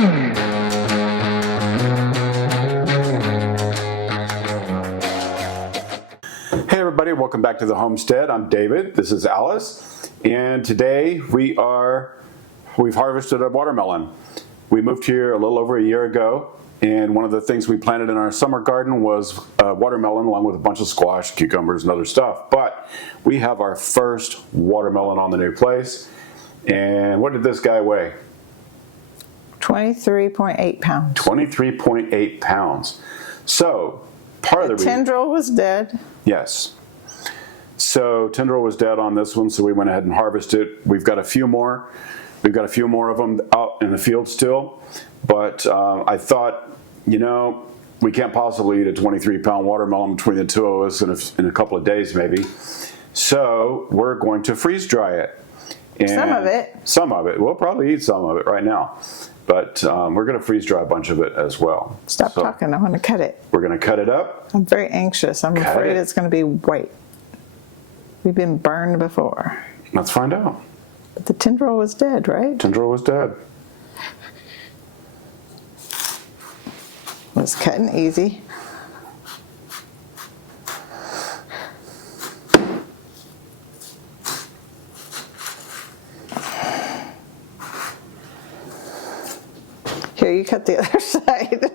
Hey everybody, welcome back to the Homestead. I'm David, this is Alice, and today we've harvested a watermelon. We moved here a little over a year ago, and one of the things we planted in our summer garden was watermelon along with a bunch of squash, cucumbers, and other stuff. But we have our first watermelon on the new place. And what did this guy weigh? 23.8 pounds. 23.8 pounds. So, part of the reason... tendril was dead. Yes. So tendril was dead on this one, so we went ahead and harvested. We've got a few more. We've got a few more of them out in the field still. But I thought, you know, we can't possibly eat a 23-pound watermelon between the two of us in a couple of days maybe. So we're going to freeze dry it. And some of it. Some of it. We'll probably eat some of it right now. But we're going to freeze dry a bunch of it as well. Stop talking, I want to cut it. We're going to cut it up. I'm very anxious. I'm afraid it's going to be white. We've been burned before. Let's find out. But the tendril was dead, right? Tendril was dead. It was cutting easy. Here, you cut the other side.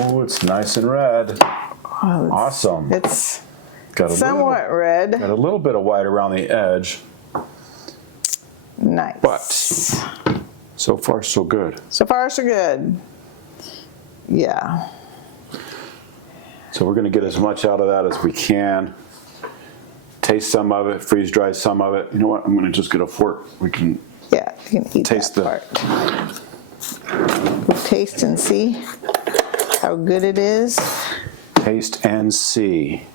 Oh, it's nice and red. Oh, Awesome. It's got somewhat red. Got a little bit of white around the edge. Nice. But so far, so good. So far, so good. Yeah. So we're going to get as much out of that as we can. Taste some of it, freeze dry some of it. You know what? I'm going to just get a fork. We can. Yeah, you can eat taste that part. We'll taste and see how good it is. Taste and see.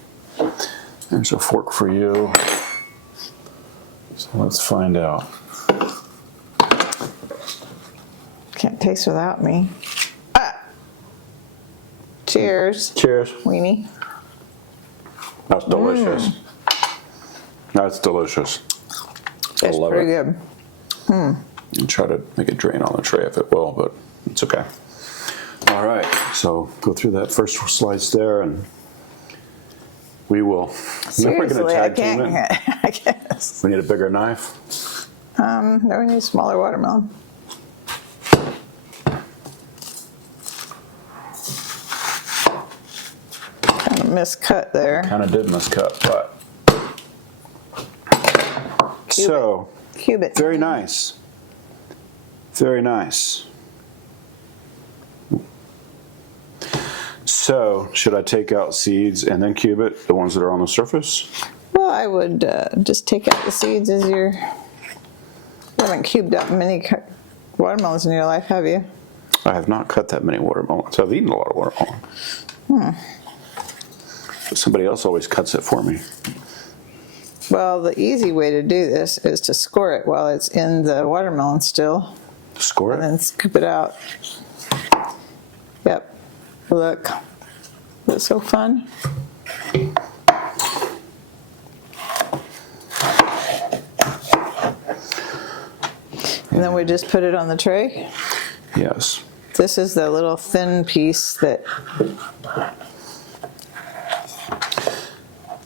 There's a fork for you. So let's find out. Can't taste without me. Ah! Cheers. Cheers. Weenie. That's delicious. That's delicious. I It's love pretty it. good. And try to make it drain on the tray if it will, but it's okay. All right, so go through that first slice there, and we will. Seriously, I can't. I guess. We need a bigger knife. No, we need a smaller watermelon. Kind of miscut there. Kind of did miscut, but so Cube it. very nice. Very nice. So, should I take out seeds and then cube it, the ones that are on the surface? Well, I would just take out the seeds as you haven't cubed up many watermelons in your life, have you? I have not cut that many watermelons. I've eaten a lot of watermelon. But somebody else always cuts it for me. Well, the easy way to do this is to score it while it's in the watermelon still. Score it? And then scoop it out. Yep. Look. That's so fun. And then we just put it on the tray. Yes. This is the little thin piece that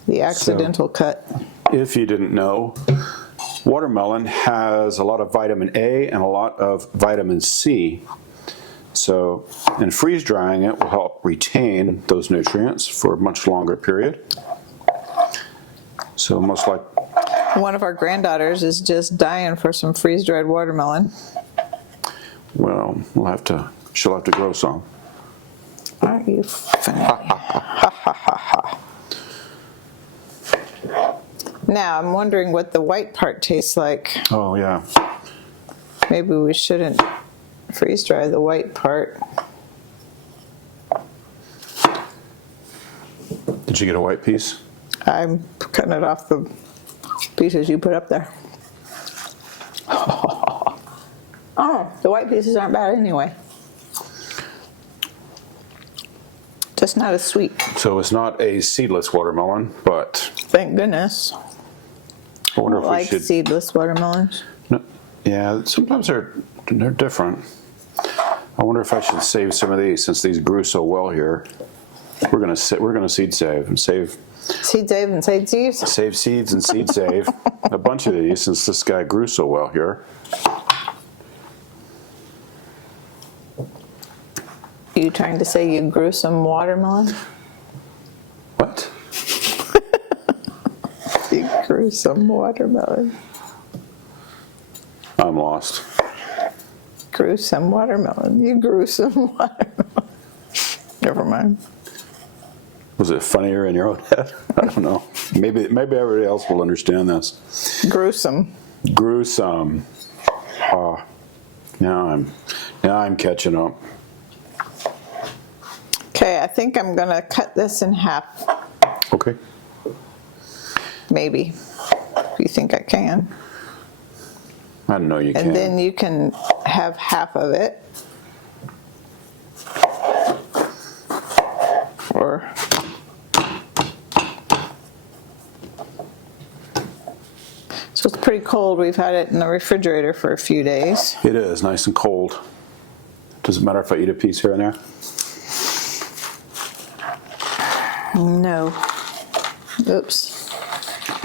the accidental cut. If you didn't know, watermelon has a lot of vitamin A and a lot of vitamin C. So, and freeze drying it will help retain those nutrients for a much longer period. So most like... One of our granddaughters is just dying for some freeze-dried watermelon. Well, she'll have to grow some. Aren't you funny? Now, I'm wondering what the white part tastes like. Oh, yeah. Maybe we shouldn't freeze dry the white part. Did you get a white piece? I'm cutting it off the pieces you put up there. Oh, the white pieces aren't bad anyway. Just not as sweet. So it's not a seedless watermelon, but Thank goodness. I wonder if we Like should. seedless watermelons. No, yeah, sometimes they're different. I wonder if I should save some of these since these grew so well here. We're gonna seed save and save. Seed save and seed seeds? Save seeds and seed save a bunch of these since this guy grew so well here. You trying to say you grew some watermelon? What? You grew some watermelon. I'm lost. Grew some watermelon. You grew some watermelon. Never mind. Was it funnier in your own head? I don't know. Maybe everybody else will understand this. Gruesome. Gruesome. Now I'm catching up. Okay, I think I'm gonna cut this in half. Okay. Maybe. If you think I can. I know you can. And then you can have half of it. Or so it's pretty cold. We've had it in the refrigerator for a few days. It is nice and cold. Does it matter if I eat a piece here and there? No. Oops.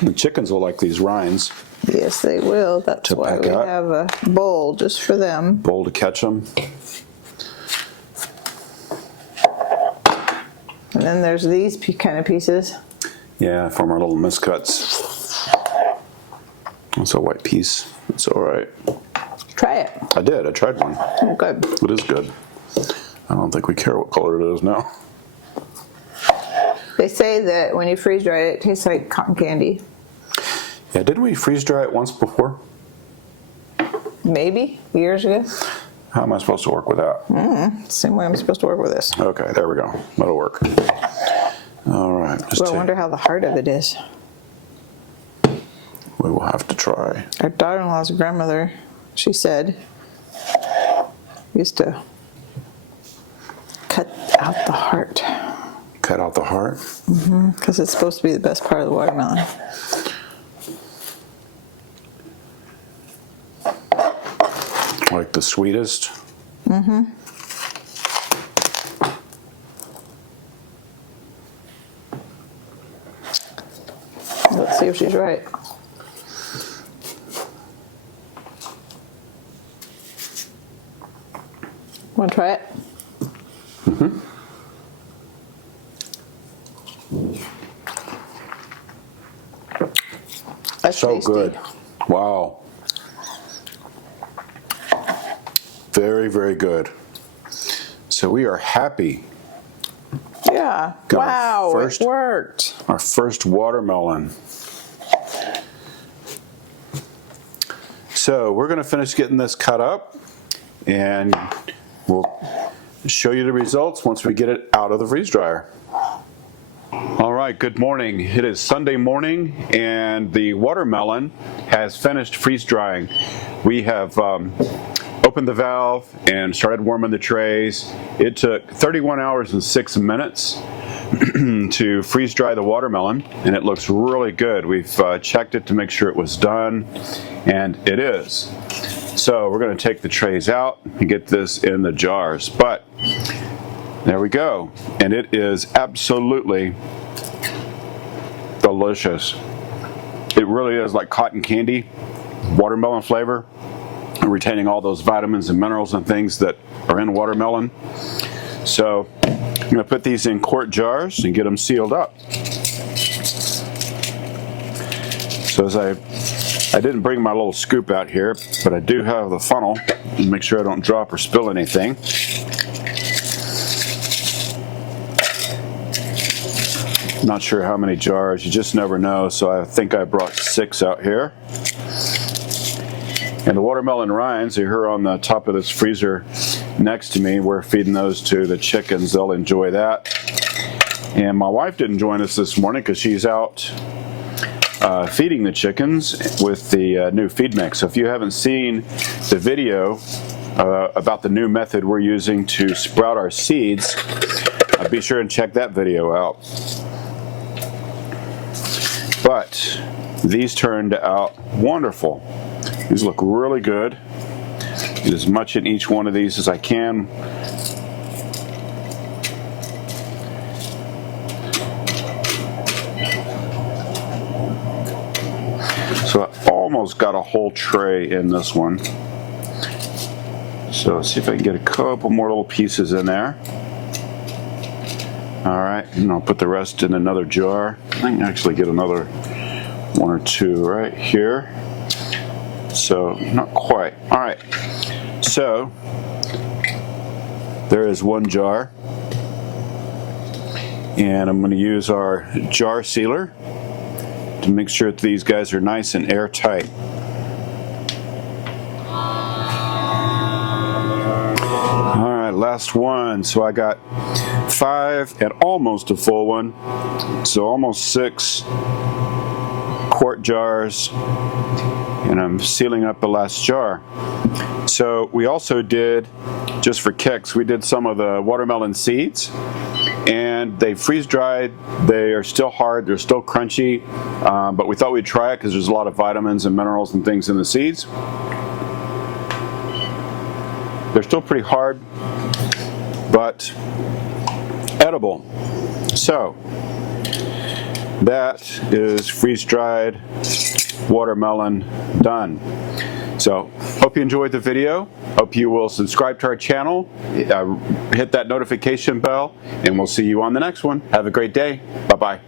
The chickens will like these rinds. Yes, they will. That's To why pack we out. have a bowl just for them. Bowl to catch them. And then there's these kind of pieces. Yeah, from our little miscuts. That's a white piece. It's all right. Try it. I did. I tried one. Oh, good. It is good. I don't think we care what color it is now. They say that when you freeze dry it, it tastes like cotton candy. Yeah, didn't we freeze dry it once before? Maybe years ago. How am I supposed to work with that? Same way I'm supposed to work with this. Okay, there we go. That'll work. All right. So I wonder how the heart of it is. We will have to try. Our daughter-in-law's grandmother, she said, used to cut out the heart Cut out the heart. because it's supposed to be the best part of the watermelon. Like the sweetest. Let's see if she's right. Want to try it? That's So tasty. good. Wow. Very, very good. So we are happy. Yeah. Got our Wow, first- it worked. Our first watermelon. So we're going to finish getting this cut up and we'll show you the results once we get it out of the freeze dryer. All right, good morning. It is Sunday morning and the watermelon has finished freeze drying. We have opened the valve and started warming the trays. It took 31 hours and 6 minutes to freeze dry the watermelon, and it looks really good. We've checked it to make sure it was done, and it is. So we're going to take the trays out and get this in the jars. But there we go, and it is absolutely delicious. It really is like cotton candy, watermelon flavor, retaining all those vitamins and minerals and things that are in watermelon. So I'm going to put these in quart jars and get them sealed up. So as I didn't bring my little scoop out here, but I do have the funnel to make sure I don't drop or spill anything. Not sure how many jars, you just never know, so I think I brought 6 out here. And the watermelon rinds are here on the top of this freezer next to me. We're feeding those to the chickens. They'll enjoy that. And my wife didn't join us this morning because she's out feeding the chickens with the new feed mix. So if you haven't seen the video about the new method we're using to sprout our seeds, be sure and check that video out. But these turned out wonderful. These look really good. Get as much in each one of these as I can. So I almost got a whole tray in this one. So let's see if I can get a couple more little pieces in there. All right, and I'll put the rest in another jar. I can actually get another one or two right here. So not quite. All right, so there is one jar, and I'm going to use our jar sealer to make sure that these guys are nice and airtight. All right, last one. So I got 5 and almost a full one, so almost 6 quart jars, and I'm sealing up the last jar. So we also did, just for kicks, we did some of the watermelon seeds, and they freeze dried. They are still hard, they're still crunchy, but we thought we'd try it because there's a lot of vitamins and minerals and things in the seeds. They're still pretty hard, but edible. So that is freeze-dried watermelon done. So hope you enjoyed the video. Hope you will subscribe to our channel, hit that notification bell, and we'll see you on the next one. Have a great day. Bye-bye.